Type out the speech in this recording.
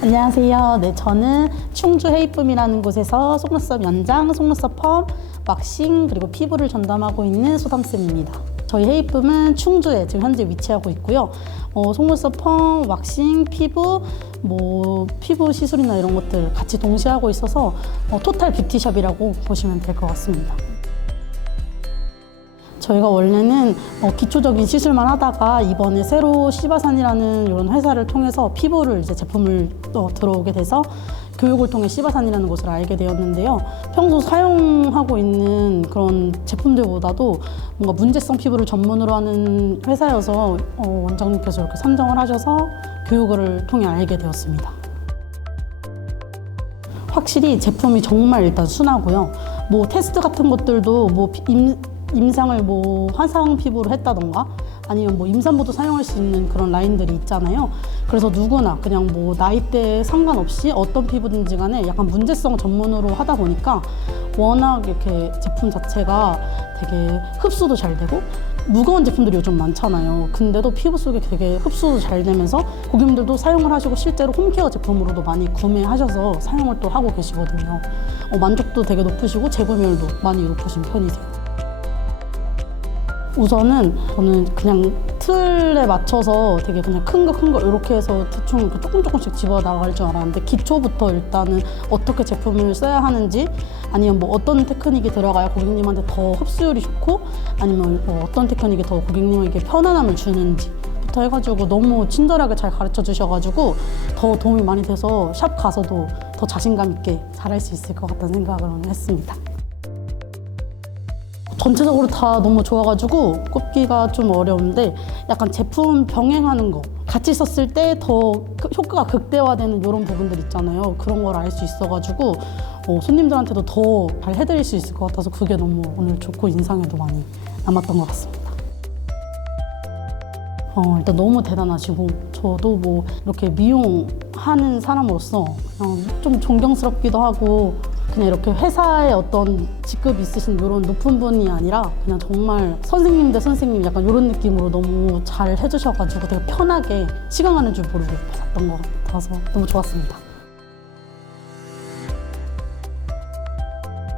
안녕하세요. 네, 저는 충주 헤이쁨이라는 곳에서 속눈썹 연장, 속눈썹 펌, 왁싱 그리고 피부를 전담하고 있는 소담쌤입니다. 저희 헤이쁨은 충주에 지금 현재 위치하고 있고요. 어, 속눈썹 펌, 왁싱, 피부, 뭐 피부 시술이나 이런 것들 같이 동시에 하고 있어서 어, 토탈 뷰티샵이라고 보시면 될 것 같습니다. 저희가 원래는 어, 기초적인 시술만 하다가 이번에 새로 시바산이라는 이런 회사를 통해서 피부를 이제 제품을 또 들어오게 돼서 교육을 통해 시바산이라는 곳을 알게 되었는데요. 평소 사용하고 있는 그런 제품들보다도 뭔가 문제성 피부를 전문으로 하는 회사여서 어, 원장님께서 이렇게 선정을 하셔서 교육을 통해 알게 되었습니다. 확실히 제품이 정말 일단 순하고요. 뭐 테스트 같은 것들도 뭐 피- 임, 임상을 뭐 화상 피부로 했다던가 아니면 뭐 임산부도 사용할 수 있는 그런 라인들이 있잖아요. 그래서 누구나 그냥 뭐 나이대 상관없이 어떤 피부든지 간에 약간 문제성 전문으로 하다 보니까 워낙 이렇게 제품 자체가 되게 흡수도 잘 되고 무거운 제품들이 요즘 많잖아요. 근데도 피부 속에 되게 흡수도 잘 되면서 고객님들도 사용을 하시고 실제로 홈케어 제품으로도 많이 구매하셔서 사용을 또 하고 계시거든요. 어, 만족도 되게 높으시고 재구매율도 많이 높으신 편이세요. 우선은 저는 그냥 틀에 맞춰서 되게 그냥 큰 거 큰 거 이렇게 해서 대충 이렇게 조금 조금씩 집어 나갈 줄 알았는데 기초부터 일단은 어떻게 제품을 써야 하는지 아니면 뭐 어떤 테크닉이 들어가야 고객님한테 더 흡수율이 좋고 아니면 뭐 어떤 테크닉이 더 고객님에게 편안함을 주는지 부터 해가지고 너무 친절하게 잘 가르쳐 주셔가지고 더 도움이 많이 돼서 샵 가서도 더 자신감 있게 잘할 수 있을 것 같다는 생각을 했습니다. 전체적으로 다 너무 좋아가지고 꼽기가 좀 어려운데 약간 제품 병행하는 거 같이 썼을 때 더 효과가 극대화되는 이런 부분들 있잖아요. 그런 걸 알 수 있어가지고 어, 손님들한테도 더 잘 해드릴 수 있을 것 같아서 그게 너무 오늘 좋고 인상에도 많이 남았던 것 같습니다. 어, 일단 너무 대단하시고 저도 뭐 이렇게 미용하는 사람으로서 좀 존경스럽기도 하고 그냥 이렇게 회사에 어떤 직급 있으신 이런 높은 분이 아니라 그냥 정말 선생님 대 선생님 약간 이런 느낌으로 너무 잘 해주셔가지고 되게 편하게 시간 가는 줄 모르고 받았던 것 같아서 너무 좋았습니다.